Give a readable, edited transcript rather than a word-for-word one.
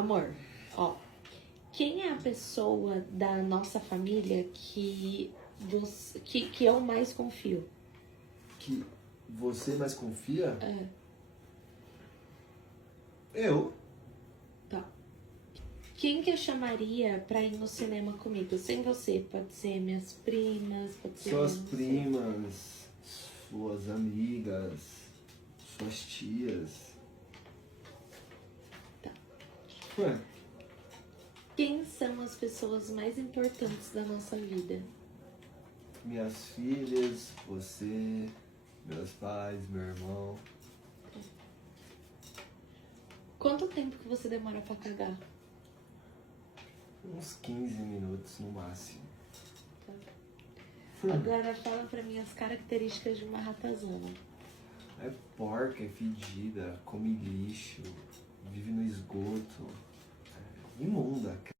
Amor, ó, quem é a pessoa da nossa família que eu mais confio? Que você mais confia? É, Eu? tá. Quem que eu chamaria pra ir no cinema comigo? Sem você, pode ser minhas primas, pode ser Suas não sei. primas, suas amigas, suas tias. Tá. Ué, Quem são as pessoas mais importantes da nossa vida? minhas filhas, você, meus pais, meu irmão. Quanto tempo que você demora pra cagar? Uns 15 minutos no máximo. Tá. Agora fala pra mim as características de uma ratazana. É porca, é fedida, come lixo, vive no esgoto. É imunda,